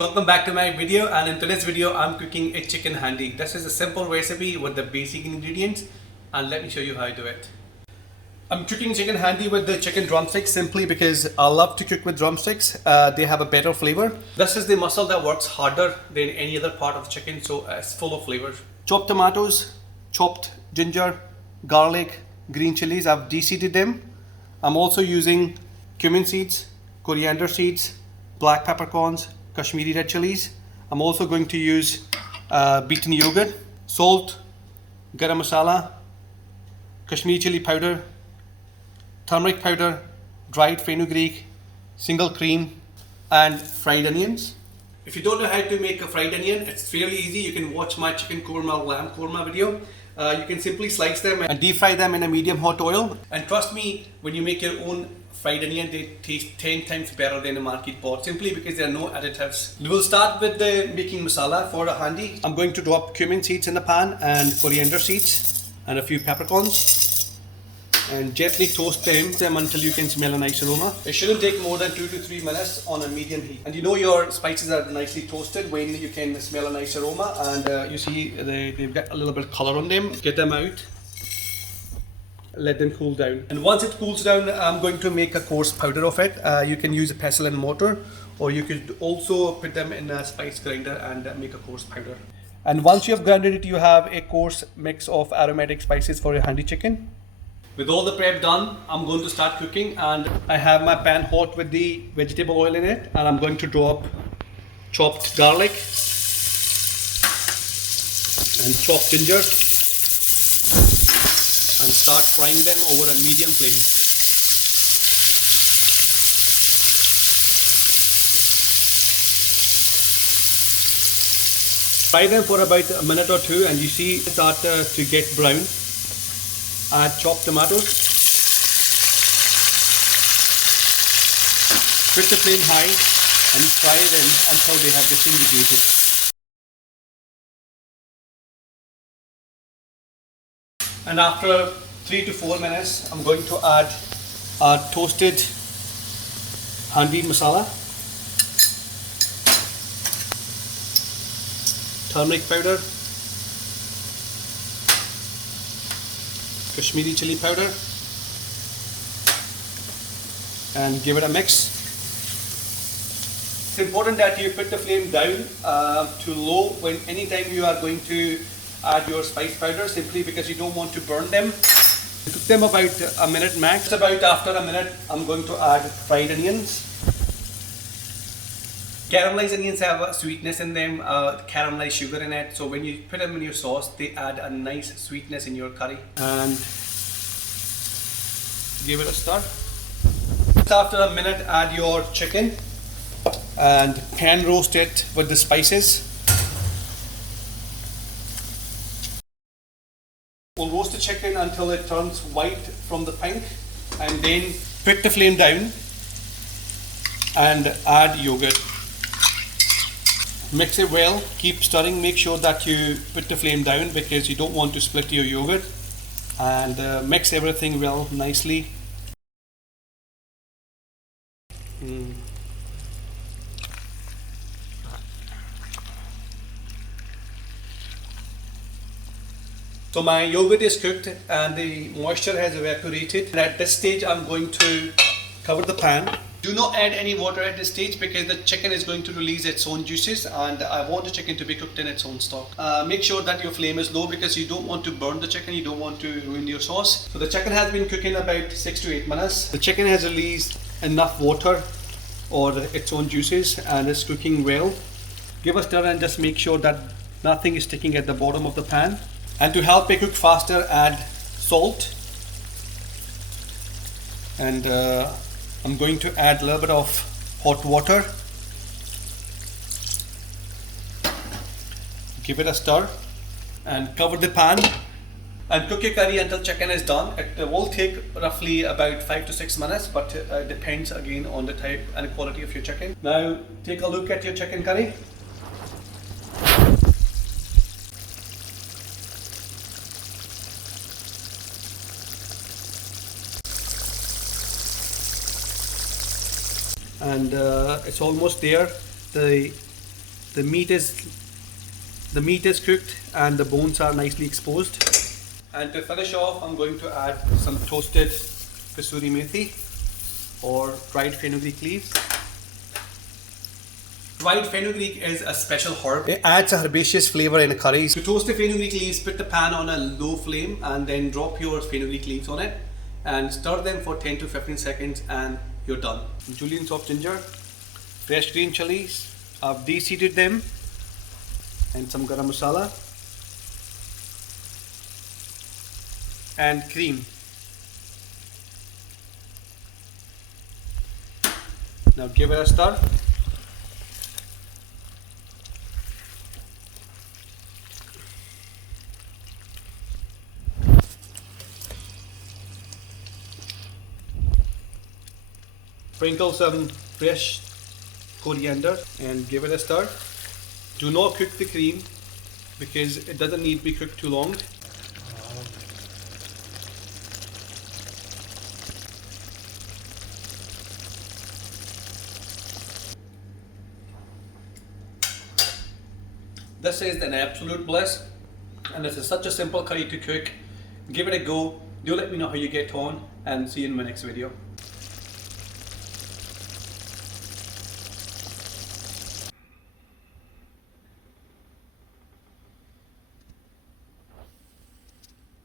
Welcome back to my video, and in today's video I'm cooking a chicken handi. This is a simple recipe with the basic ingredients, and let me show you how I do it. I'm cooking chicken handi with the chicken drumsticks simply because I love to cook with drumsticks. They have a better flavor. This is the muscle that works harder than any other part of the chicken, so it's full of flavor. Chopped tomatoes, chopped ginger, garlic, green chilies. I've de-seeded them. I'm also using cumin seeds, coriander seeds, black peppercorns, Kashmiri red chilies. I'm also going to use beaten yogurt, salt, garam masala, Kashmiri chili powder, turmeric powder, dried fenugreek, single cream, and fried onions. If you don't know how to make a fried onion, it's fairly easy. You can watch my chicken korma, lamb korma video. You can simply slice them and deep fry them in a medium hot oil. And trust me, when you make your own fried onion, they taste 10 times better than a market bought, simply because there are no additives. We will start with making masala for a handi. I'm going to drop cumin seeds in the pan and coriander seeds and a few peppercorns, and gently toast them until you can smell a nice aroma. It shouldn't take more than 2 to 3 minutes on a medium heat. And you know your spices are nicely toasted when you can smell a nice aroma, and you see they've got a little bit of color on them. Get them out. Let them cool down. And once it cools down, I'm going to make a coarse powder of it. You can use a pestle and mortar, or you could also put them in a spice grinder and make a coarse powder. And once you have grinded it, you have a coarse mix of aromatic spices for your handi chicken. With all the prep done, I'm going to start cooking, and I have my pan hot with the vegetable oil in it, and I'm going to drop chopped garlic and chopped ginger and start frying them over a medium flame. Fry them for about a minute or two, and you see start to get brown. Add chopped tomatoes. Put the flame high and fry them until they have disintegrated. And after 3 to 4 minutes, I'm going to add our toasted handi masala, turmeric powder, Kashmiri chili powder, and give it a mix. It's important that you put the flame down to low when anytime you are going to add your spice powder, simply because you don't want to burn them. Cook them about a minute max. About after a minute, I'm going to add fried onions. Caramelized onions have a sweetness in them, caramelized sugar in it, so when you put them in your sauce, they add a nice sweetness in your curry. And give it a stir. After a minute, add your chicken and pan roast it with the spices. We'll roast the chicken until it turns white from the pink, and then put the flame down and add yogurt. Mix it well, keep stirring, make sure that you put the flame down because you don't want to split your yogurt, and mix everything well nicely. So my yogurt is cooked and the moisture has evaporated, and at this stage I'm going to cover the pan. Do not add any water at this stage because the chicken is going to release its own juices, and I want the chicken to be cooked in its own stock. Make sure that your flame is low because you don't want to burn the chicken, you don't want to ruin your sauce. So the chicken has been cooking about 6 to 8 minutes. The chicken has released enough water or its own juices and it's cooking well. Give a stir and just make sure that nothing is sticking at the bottom of the pan. And to help it cook faster, add salt. And I'm going to add a little bit of hot water. Give it a stir and cover the pan and cook your curry until chicken is done. It will take roughly about 5 to 6 minutes, but it depends again on the type and quality of your chicken. Now take a look at your chicken curry. and it's almost there. The The meat is cooked and the bones are nicely exposed. And to finish off, I'm going to add some toasted kasuri methi or dried fenugreek leaves. Dried fenugreek is a special herb. It adds a herbaceous flavour in a curry. To toast the fenugreek leaves, put the pan on a low flame and then drop your fenugreek leaves on it and stir them for 10 to 15 seconds and you're done. Julienne soft ginger, fresh green chilies, I've de-seeded them, and some garam masala and cream. Now give it a stir. Sprinkle some fresh coriander and give it a stir. Do not cook the cream because it doesn't need to be cooked too long. This is an absolute bliss, and this is such a simple curry to cook. Give it a go. Do let me know how you get on, and see you in my next video.